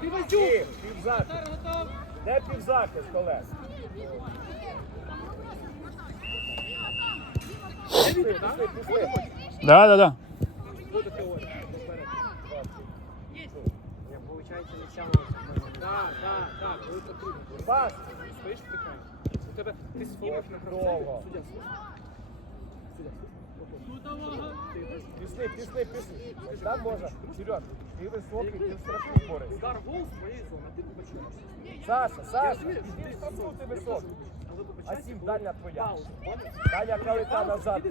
Півальчук! Півзахист. Де півзахист, Олег? Пішли, пішли, пішли. Да, да, да. Так, так, так, коли це трудно. Пас! Стоїш, втикаєш. У тебе ти сховав на правду. Суддя, слухай. Суддя. Пішли, пішли, пішли. Там можна. Вперед. Ти високий, ти страшно борець. Удар гол з твоєї зони, ти побачаєш. Саша, Саша, ти там ти високий. А сім, Даня твоя. Даня, калита назад.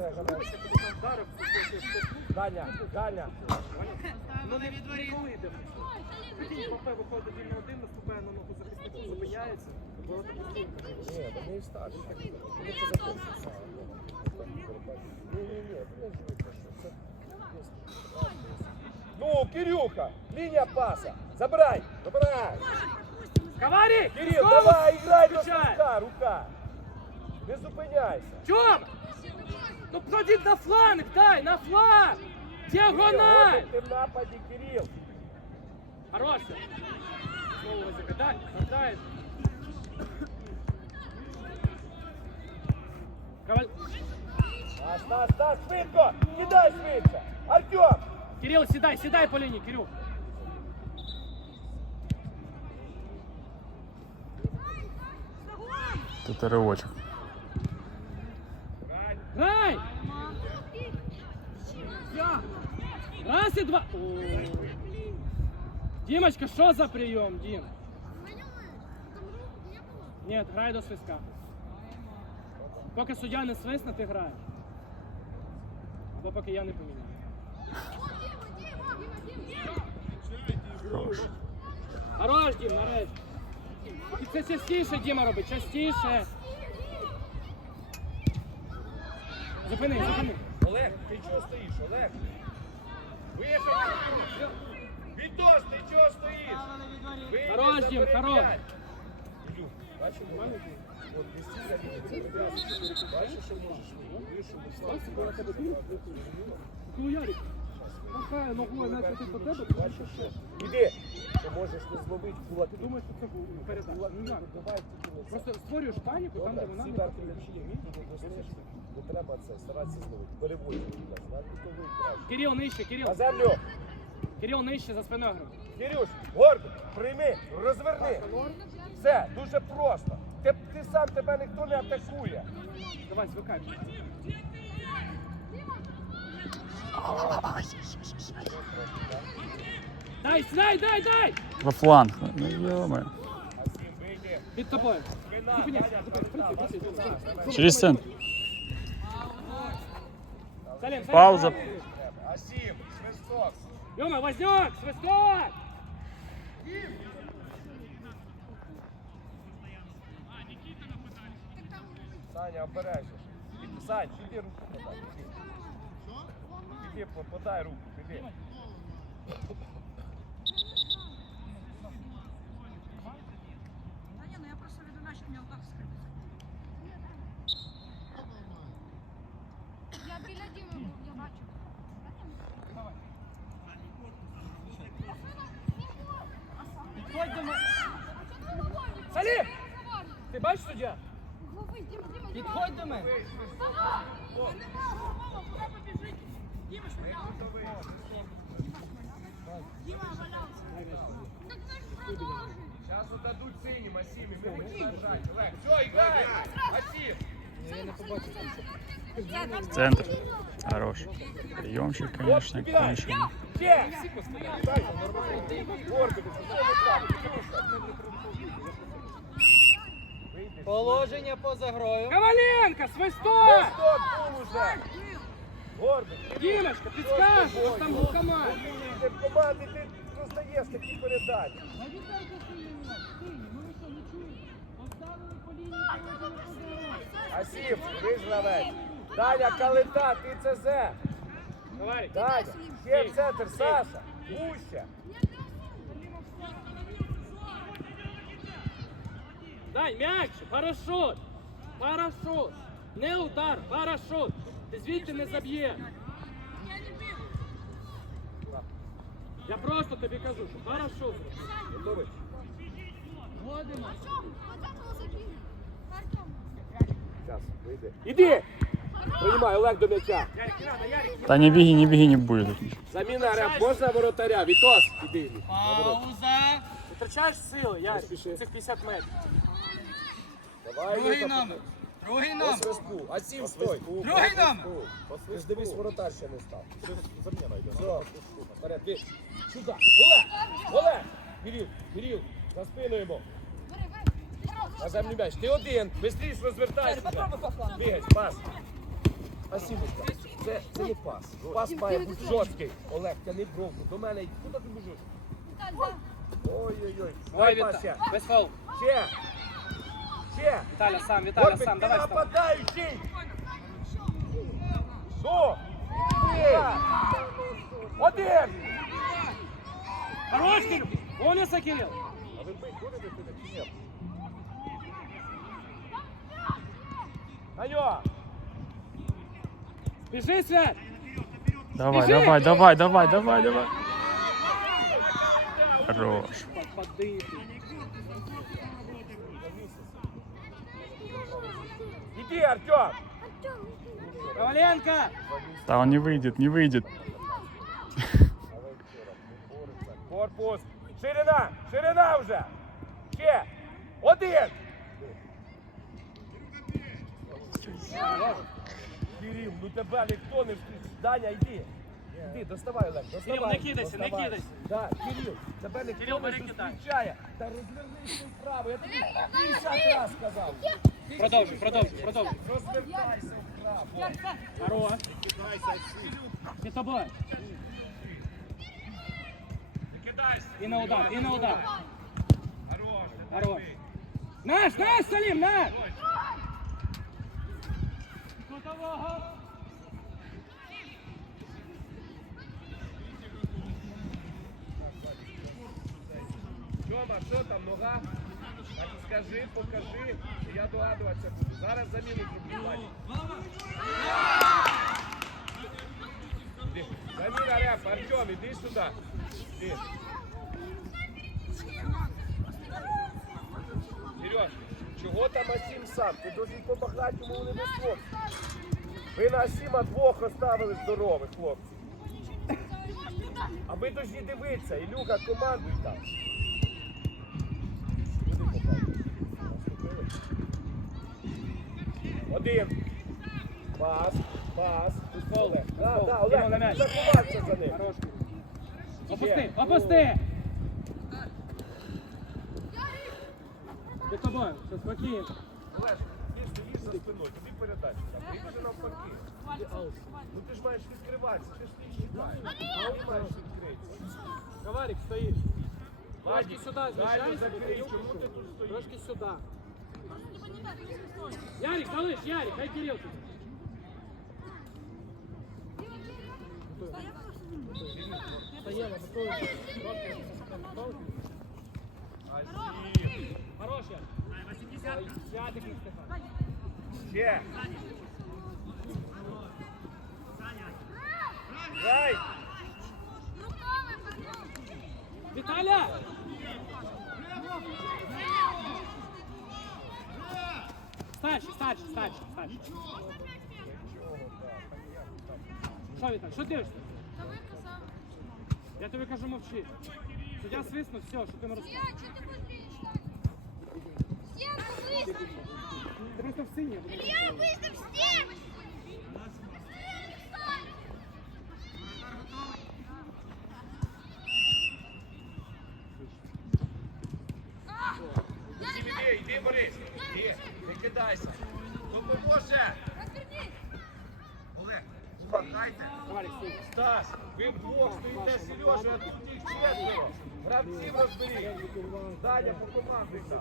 Даня, Даня. Ну не відворі. Прикинь, Попе виходить один на один, наступає на ногу захиснику, зупиняється. Ні, вони і старші. Ні, ні, ні, подожди, що це. Ну, Кирюха, лінія паса. Забирай, забирай. Коварик! Кирил, давай, играй до Включай. свистка, рука. Не зупиняйся. Тём! Ну ходи на фланг, дай, на фланг! Диагональ! Кирил, Ти в нападі, Кирил. Хорошая. Снова Вазика, дай, дай. Коваль... Стас, Стас, Стас, швидко, кидай швидше. Артем, Кирилл, седай, седай по линии, Кирилл. Тут ривочок. Грай! Раз и два. О. Димочка, что за прием, Дим? Нет, грай до свистка. Поки суддя не свисне, ти граєш. Або поки я не поміняю. Хорош. Хорош, Дім, нарешті. І це частіше, Діма робить, частіше. Зупини, зупини. Олег, ти чого стоїш, Олег? Виїхав. Вітос, ти чого стоїш? Хорош, Дім, хорош. м'яч. От Бачиш, що можеш коли Ярик махає ногою, летить по тебе, ти бачиш, що? Іди, ти можеш не зловити кулак. Ти думаєш, що це передача. Ну як? Просто створюєш паніку там, де вона не м'ячі не треба це, старатися зловити. Переводь. Кирил нижче, Кирил. На землю. Кирил нижче за спиною грав. Кирюш, гордо, прийми, розверни. Все, дуже просто. Ти, ти сам тебе ніхто не атакує. Давай, звикай. Дай, дай, дай, дай! Во фланг. Ну, йоме. Під тобою. Зупиняйся, зупиняйся. Присі, присі. Через центр. Салим, Салим. Пауза. Асім, свисток. Лёма, Вознёк, свисток! Саня, обережеш. Іди, Сань, піди руку подай. Піди. Піди, по- подай руку, піди. не треба, тільки пішов. Вийди. Положення поза грою. Коваленко, свисток! Стоп, був уже! Гордо. Димочка, підскажи, ось там був команд. Ти в команди ти роздаєш такі передачі. Асім, вигравець. Даня Калита, ти ЦЗ. Говори. Даня, ще в центр, Саша, Гуща. Дай м'якше, парашут. Парашут. Не удар, парашут. Ти звідти не заб'є. Я просто тобі кажу, що хорошо зробив. Готовий? Вводимо. Зараз, вийди. Іди! Приймай, Олег до м'яча. Та не біги, не біги, не буде. Заміна реп, можна воротаря? Вітос, іди. Пауза. Ти втрачаєш сили, Ярик, спіши. цих 50 метрів. Давай, Другий Віка, номер. Другий По номер. свистку. А сім стой. Другий номер. Ти ж дивись, воротар ще не став. Все, вперед, ти. Сюди. Олег! Олег! Кирил, Кирил, за спину йому. На землю м'яч. Ти один. Бистріш розвертайся. Бігай, пас. Асімочка. Це, це не пас. Пас має бути жорсткий. Олег, тяни бровку. До мене. йди. Куди ти біжиш? Ой-ой-ой. Давай, Дай пас Віта, ще. без фол. Ще. Ще. Віталя сам, Віталя От сам, ти давай вставай. нападаючий! Ну! Ти! Один! Хорош, Кирил! Умница, Кирилл! А ви бить будете туди чи ні? Алло! Бежи, Свят! Давай, Біжи! давай, давай, давай, давай, давай. Хорош. Іди, Артем! Коваленко! Та он не вийде, не вийде. Корпус! Ширина! Ширина вже! Ще! Один! Кирил, ну тебе ніхто не встиг. Даня, йди. Іди, доставай, Олег, доставай. Кирил, не кидайся, не доставай. кидайся. Да, Кирил, тебе ніхто Кирил, не бери, кидай. зустрічає. Та розвернися вправо, я тобі 50 раз сказав. Продовжуй, продовжуй, продовжуй. Розвертайся вправо. Хорош. Перед тобой. И на удар, и на удар. Хорош. Наш, наш, Салим, наш! Тьома, що там, нога? Так скажи, покажи, я догадуватися буду. Зараз заміну зроблю Вані. Іди. Заміна реп, Артем, іди сюди. Іди. Сереж, чого там Асім сам? Ти должен допомагати йому вони без хлопців. Ви на Асіма двох оставили здорових хлопців. А ви должні дивитися, Ілюха, командуй там. Один. Пас, пас. Олег. Да, да, Олег, заховатися за ним. Опусти, опусти! Перед тобой, все, спокійно. Олег, ти стоїш за спиною, тобі передачу. там. Ти вже навпаки. Ти аут. Ну ти ж маєш відкриватися, ти ж ти чекаєш. А ти маєш відкритися. Коварик, стоїш. Трошки Вадик, сюди далі зміщайся, закрий. Кирюк, Чому ти тут стоїш? Трошки сюди. Ярик, малыш, Ярик, хай Кирилл тут. Стояла, готовится. Асім. Хорош, Ярик. Сядь, Игорь Стефан. Ще. Дай. Виталя! Старший, старший, старший, старший. Що, Віталь, що дивишся? Я тобі кажу, мовчи. Суддя свиснув, все, що ти не розказуєш. Ти просто в сині. Я выставь стен! Іди, іди, Борис. Іди, не кидайся. Допоможе. Олег, спадайте. Коварик, стій. Стас, ви вдвох стоїте, Сережа, а тут їх четверо. Гравців розберіть. Даня по команді там.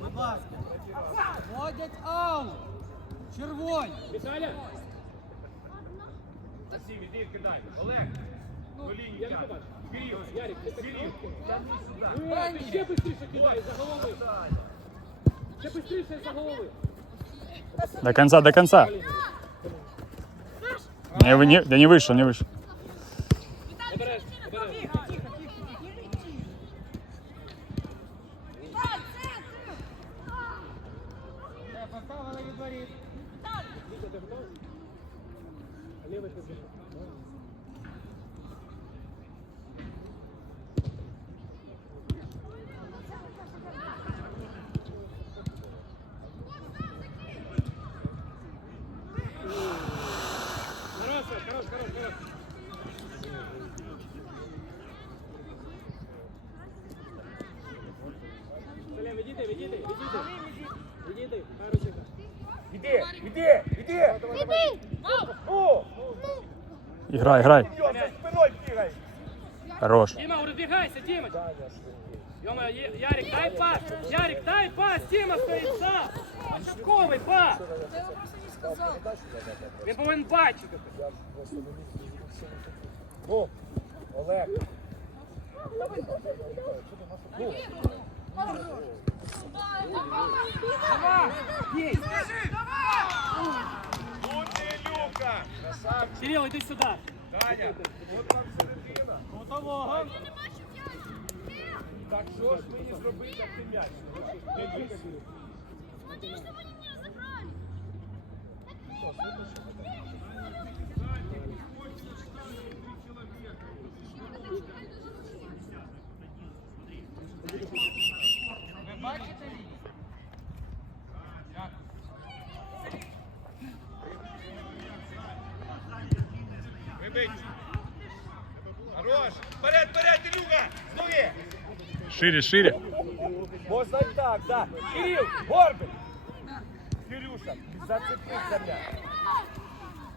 Будь ласка. Вводять аут. Червоні. Віталя, Асім, іди, кидай. Олег, до лінії. я не тягни. побачу. Кирил, Ярик, ти так Кирил, швидко. тягни сюди. Е, ти Ще быстріше кидай, за голови. Ще быстріше за голови. До конца, до конца. Не, вы не, да не вышел, не вышел. Хорош, хорош, хорош, хорош. Салем, відійди, відійди, відійди. Відійди, хай розіграє. Іди, іди, іди. Ну, Играй, играй. йо, за спиною бігай. Хорош. Діма, розбігайся, Діма. Даня, швидкий. Йома, Є- Ярик, дай пас! Ярик, дай пас! Тіма стоїть сам! Шовковий пас! Він повинен бачити. Я просто не міг Ну, Олег. Ну, Є! ну ти, Люка. Красавчик, Кирил, іди сюди. Даня. От вам середина. Готового. Так що ж мені зробити, як ти м'яч? Не бійся. Смотри, чтобы они не разобрали. Ви бачите лінію? Вибить. Хорош. Вперед, вперед, Ілюха. З ноги. Шире, шире. Можна і так, да. Кирил, Горбик. Кирюша, зацепись за м'яч.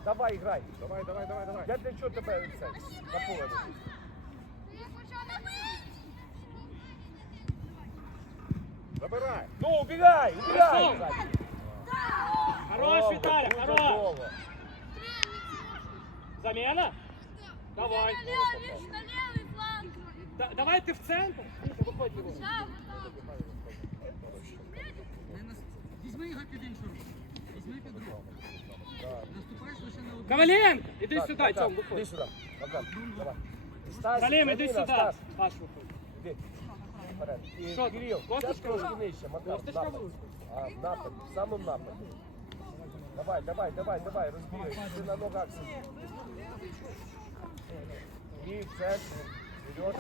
Давай, грай. Давай, давай, давай, давай. Я для чого тебе це на поле веду? Забирай. Ну, убегай, убегай. Хорош, Віталя, дуже хорош. довго. Замена? Давай. Левый, на левый фланг. Да- Давай ти в центр. Да, нас- Візьми його під іншу руку. Візьми під руку. Наступаєш лише на одну. Коваленко, іди Так, сюди, Макар, Тьом, Іди виходь. сюди. Макар, давай. Стась, Салім, іди Заліна, сюди. Стас, Паш, виходь. Іди. Вперед. І Що, Кирил, косточка зараз трошки вузька? нижче, Макар, в Косточка нападі. вузька. А, в нападі, в самому нападі. Давай, давай, давай, давай, розбігай. Ти на ногах сидиш. І в центрі. Вперед,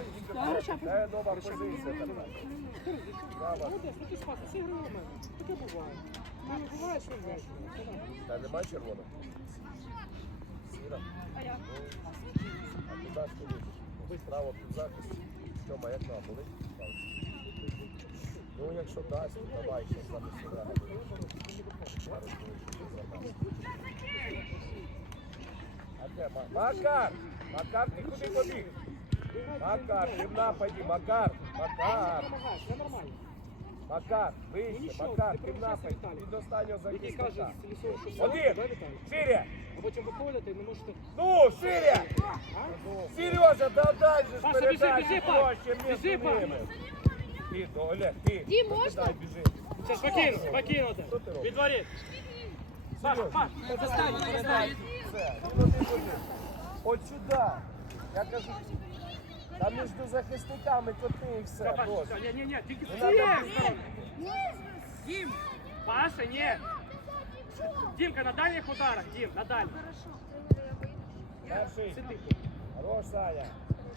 тільки Це нова позиція тепер. Право. Молодець, ну ти спас, всі грали в мене. Таке буває. Ну, не буває, що ввечері. Та нема червоного? Сіра? А куди стоїш? Справа під захист. Тьома, як нам болить? Ну, якщо дасть, то давай, ще саме сюди. А де Ма- Макар? Макар, ти куди побіг? Макар, ти в нападі, Макар, Макар, Намагайся, все нормально. Макар, вище, нічого, Макар, ти ти в перемагайся, нападі, Віталій. від останнього Який каже, захисника. Селісов, що все, Один, да, Віталій? шире, А потім виходите і не можете... ну, шире, А? Сережа, да дай же Паша, біжи, передачу біжи, Паш, проще між біжи, Паш. ними. Ти, то, Олег, ти. Дім, Ну, можна? кидай, біжи. Все, спокійно, спокійно. Що ти робиш? Відворіть. Паш, Паш, Достань, достань. Все, він один в один. От сюди. Я кажу, там між захисниками коти і все. Паш, Просто. ні, ні, ні, тільки з Не цієї надо сторони. Дім! Паша, ні. Дімка, на дальніх ударах, Дім, на дальніх. Перший. Сиди. Хорош, Саня.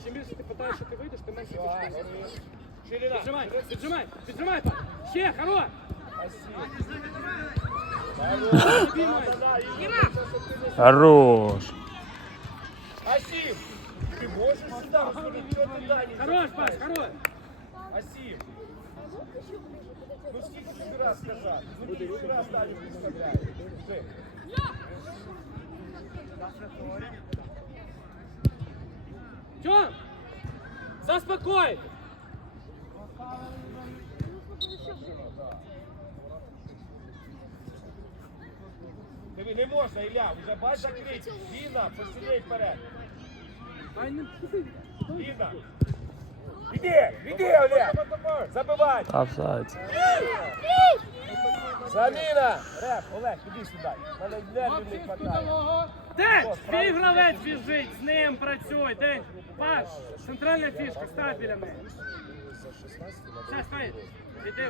Чим більше ти питаєш, що ти вийдеш, тим менше Все, ти гори. Ширина. Піджимай, піджимай, піджимай, Паш. Ще, хорош. Спасибо. Хорош. Да-да-да, Ігор, це, щоб ти не Хорош. Асім, ти можеш сюди розвернути, що ти Дані? Хорош, Паш, хорош. Асім. Ну скільки тобі раз сказати? Ну скільки раз Даню підставляє? Ти. Тьом, заспокой. Тобі не можна, Ілля, вже бач закрить. Діна, посильний вперед. Іди, іди, Олег! Забивай! Заміна! Реф, Олег, іди сюди. Мене нервів не хватає. Де? Твій гравець біжить, з ним працюй. Де? Паш, центральна фішка, став біля мене. Все, стой. Іди.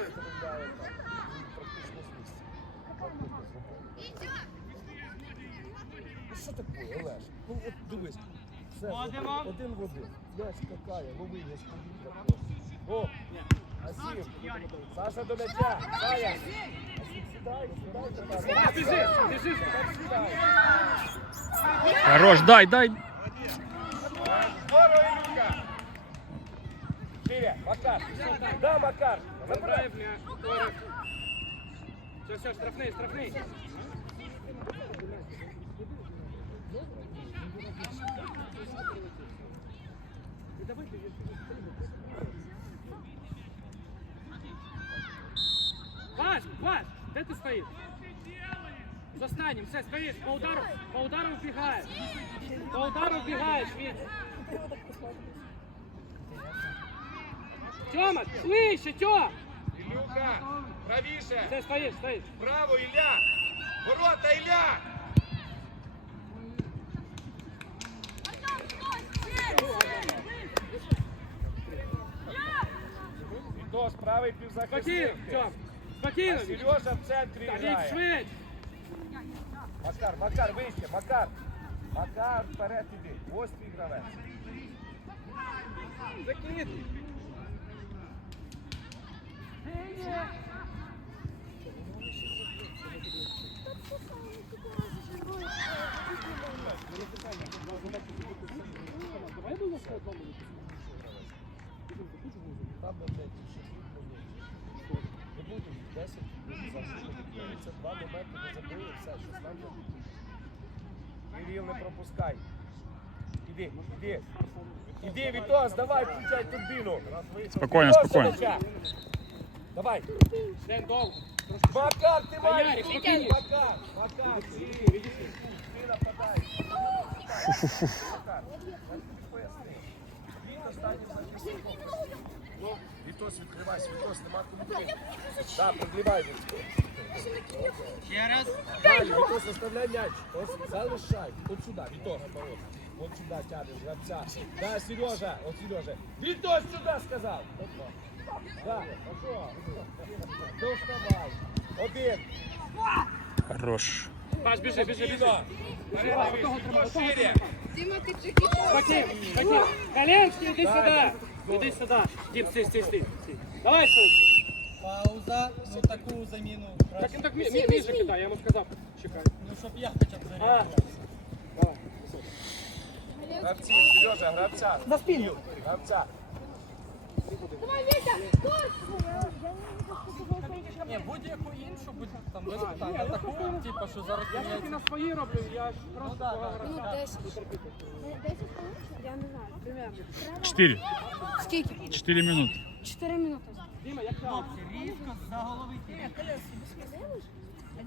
Що таке, Олеж? Ну, от дивись. Все, Вадима. один в один. М'яч скакає, лови його з повітря просто. О, Асім. Саша до м'яча. Сая. Асім, сідай, сідай. тепер. Паш, біжи, біжи. Тепер сідай. Хорош, дай, дай. Здорово, Ілюка. Шире, Макар. Да, Макар. Забирай. Забирай м'яч. Творик. Все, все, штрафний, штрафний. Ваш, Ваш, де ти стоїш? З останнім, все, стоїш, по удару, по удару вбігаєш. По удару вбігаєш, Вітя. Тьома, ближче, Тьом! Ілюка, правіше. Все, стоїш, стоїш. Браво, Ілля. Ворота, Ілля. Вітос, правий Спокійно, півзахисник. Тьом. Спокійно, А Вітя. Сережа в центрі Та Віть, грає. швидше. Макар, Макар, вище, Макар. Макар, вперед іди. Ось твій гравець. Закидуй. Давай було все одному. Там на 10 залишити. Це два моменти не забили, все, 16. Кирил, не пропускай. Іди, іди. Іди, Вітос, давай, включай турбіну. Спокійно, Вітос, спокійно. м'яча. Давай. День довго. Макар, ти Та, маєш. Ярик, спокійно. Макар, Макар, ти, ти нападай. Макар, я тобі пояснив. Він останній захисник. Вітос, відкривайся, Вітос, нема кому прийти. Так, підливай він. Ще раз. Далі, Вітос, оставляй м'яч. Ось, залишай. От сюди, Вітос. От сюди тянеш, гравця. Да, Сережа, от Сережа. Вітос сюди сказав. Опа. Да, пошел. Доставай. Один. Хорош. Паш, біжи, біжи, біжи. Спокійно. Отого тримай, отого Шире. тримай. Спокійно, спокійно. Коленський, іди сюди. Іди сюди. Дім, стій, стій, стій. стій. Давай швидше. Пауза. Ну таку заміну. Так, краще. так, мі- мі- Міша кидай, я йому сказав. Чекай. Ну щоб я хоча б А, зарядився. давай. Гравці, Сережа, гравця. За спину. Гравця. Давай, Витя, скорь! Ні, будь-яку іншу, будь там без питань. А таку, типу, що зараз Я тільки на свої роблю, я ж просто да, свого да, гравця. Десять. Десять? Я не знаю, примерно. Чотири. Скільки? Чотири минути. Чотири минути. Діма, як там? Різко за голови.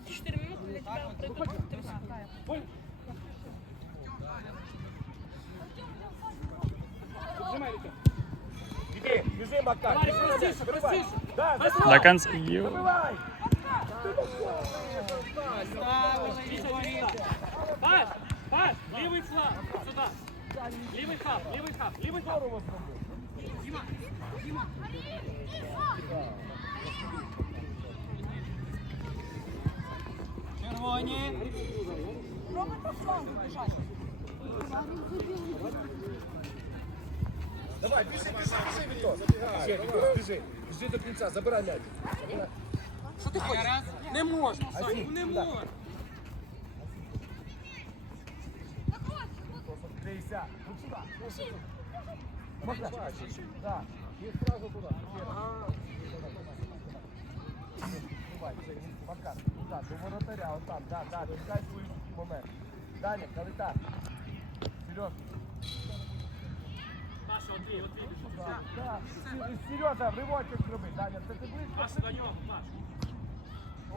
Чотири минути для тебе Ой. Піджимай, Вітя. Іди, біжи, Макар. Давай, Біжи, простіше, забивай. простіше. Да, До забивай. кінця. Йо. Забивай. Паш, Паш, лівий флаг, сюди. Лівий хаб, лівий хаб, лівий хаб. Червоні. Давай, біжи, біжи, біжи, Вітос. Біжи, Вітос, біжи. Біжи до кінця, забирай м'яч. Забирай. Що ти хочеш? Не можна, Асі, Саню, не сюди. можна. Відкрийся. Ну сюди. Ну, сюди. Макар. Да. І сразу туди. Давай, це, Макар, туди, до воротаря, отам, да, да, чекай свій момент. Даня, калита. Вперед. Паша, от твій, от твій. Да, да. Сі- Сережа, ривочок зроби. Даня, це ти близько? Паша, до нього, Паш.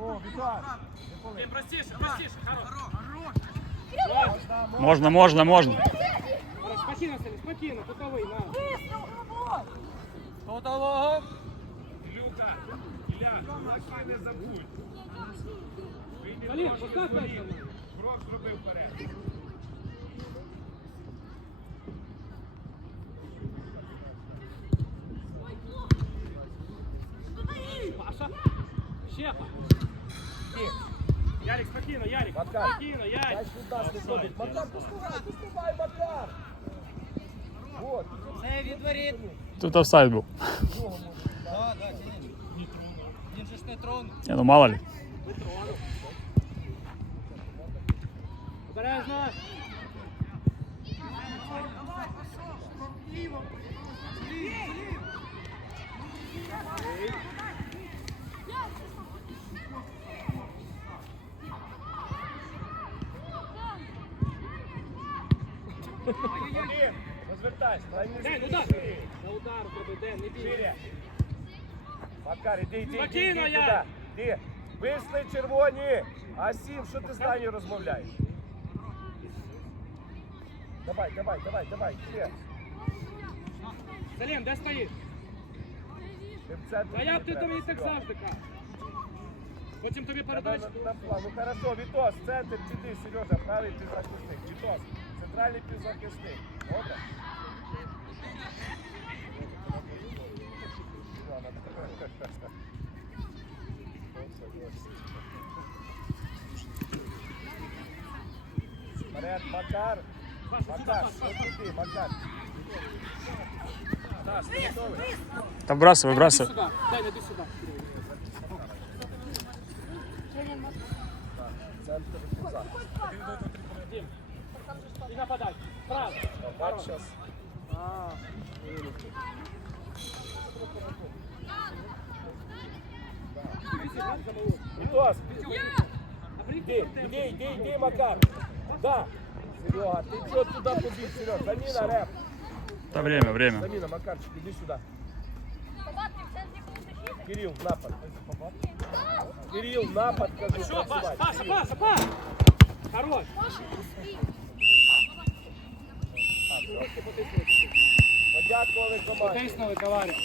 О, Віталь. Не Ти коли. простіше, простіше, хорош. Можна, можна, можна. Хорош, спокійно, Саня, спокійно, кутовий, на. Готового. Люка, Ілля, Макар, не забудь. Валер, постав п'ять. Крок зроби вперед. Ярик, спокійно, Ярик. Макар. Спокійно, Дай Ярик. сюда сходить. Макар, пускай, пускай, Макар. Вот. Це від воріт. Тут офсайд був. Да, да, тяни. Він же ж не тронув. Не, ну мало ли. Обережно. Один. Розвертайся. Дай мені Ден, сюди. удар. На удар зроби, Ден, не бій. Шире. Макар, іди, іди, іди, Спокійно, іди Яр. туди. Іди. Вийшли червоні. А сім, що ти з Дані розмовляєш? Давай, давай, давай, давай. Ще. Салім, де стоїш? Ти в центр А як ти треба, тобі так Серьога. завжди кажеш? Потім тобі Давай передачу. на, на план. Ну хорошо, Вітос, центр, піди, Сережа, правий півзахисник. Вітос, центральний півзахисник. Добре? Вперед, Макар. Макар, що туди, Макар. Саш, ти готовий? Та вбрасывай, Іди выбрасывай. сюди, Ден, іди сюди. Центр півзахисник. Дім. І нападай. Право. Бач, щас. Вітос, Іди, іди, іди, іди, Макар. Да. Серега, ти чого туди побіг, Серега? Заміна, реп. Та время, время. Заміна, Макарчик, іди сюди. Кирил, в напад. Кирил, в напад, кажу, Що, Паш, працювати. Паша, Паша, Паша. Хорош. Подякували команді. Потиснули, товариш.